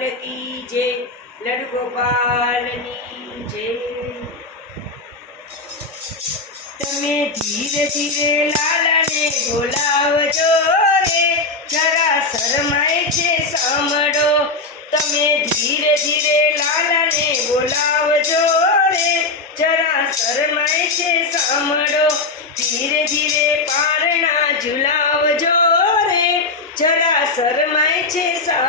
લાલ કી જય લડુ ગોપાલની જય તમે ધીરે ધીરે લાલાને બોલાવજો રે, જરા શરમાય છે સાંભળો. તમે ધીરે ધીરે લાલાને બોલાવજો રે, જરા શરમાય છે સાંભળો. ધીરે ધીરે પારણા ઝુલાવજો રે, જરા શરમાય છે સાંભળો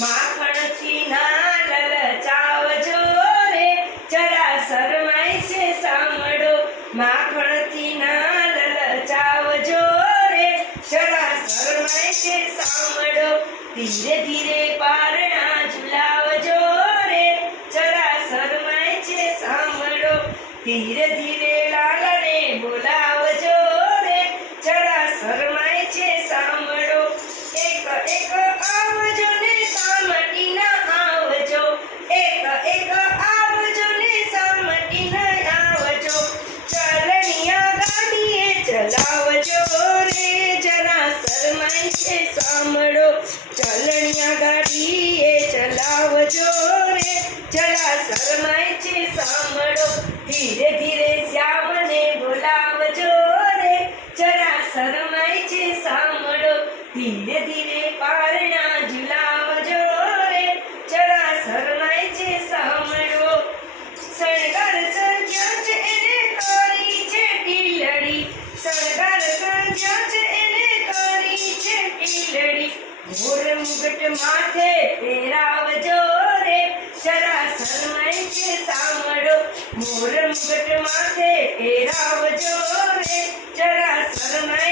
માખણથી ના લલચાવજો રે. જરા શરમાય છે સાંભળો. માખણથી ના લલચાવજો રે. જરા શરમાય છે સાંભળો. ધીરે ધીરે પારણા ઝુલાવજો રે. જરા શરમાય છે સાંભળો. ધીરે ધીરે લાલને બોલાવજો છે સાંભળો ચાલણીયા ગાડીએ ચલાવજો રે. જરા શરમાય છે સાંભળો. ધીરે ધીરે શ્યામને બોલાવજો રે. જરા શરમાય છે સાંભળો. ધીરે ધીરે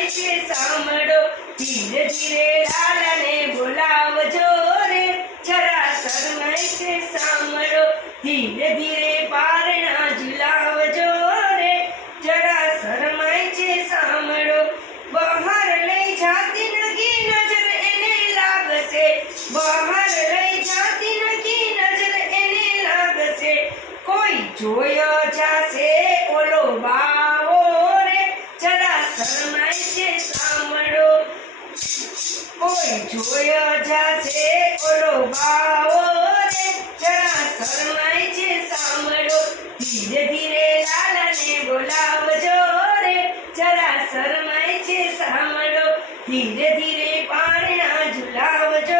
છે સાંભળો. ધીરે ધીરે લાલાને બોલાવજો રે. જરા શરમાય છે સાંભળો. ધીરે ધીરે પારણા જરા શરમાય છે સાંભળો. ધીરે ધીરે લાલાને બોલાવજો રે. જરા શરમાય છે સાંભળો. ધીરે ધીરે પારણા ઝુલાવજો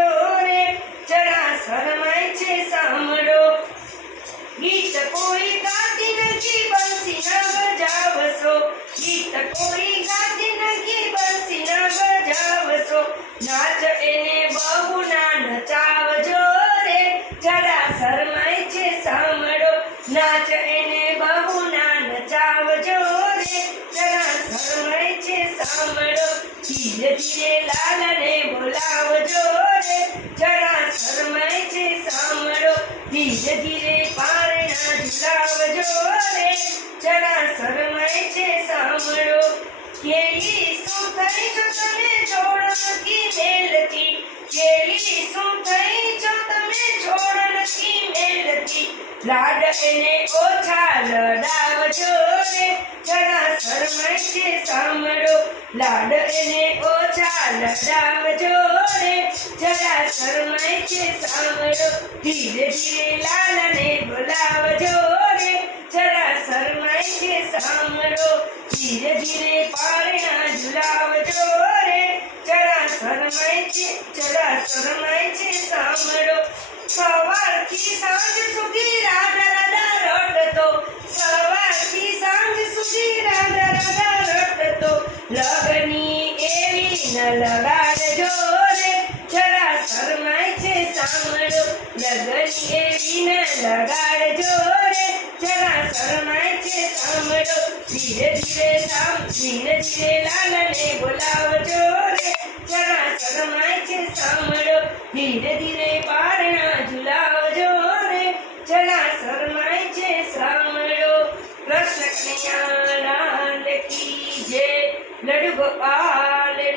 ધીરે લાલને તમે છોડ નથી મેલતી? કેલી ઓછા લડાવજો રે. જરા છે સાંભળો. લાડ એને ઓછા લડાવજો રે જરા શરમાય છે સાંભળો. ધીરે ધીરે લાલને બોલાવજો રે જરા શરમાય છે સાંભળો. ધીરે ધીરે પારણા ઝુલાવજો લગની એવી જરા શરમાય છે સાંભળો ધીરે ધીરે ધીરે લાલને બોલાવજો રે જરા શરમાય છે સાંભળો ધીરે ધીરે પારણા ઝુલાવજો રે જરા શરમાય છે સાંભળો કૃષ્ણ લાલ કી જય. લડુ ગોપાલની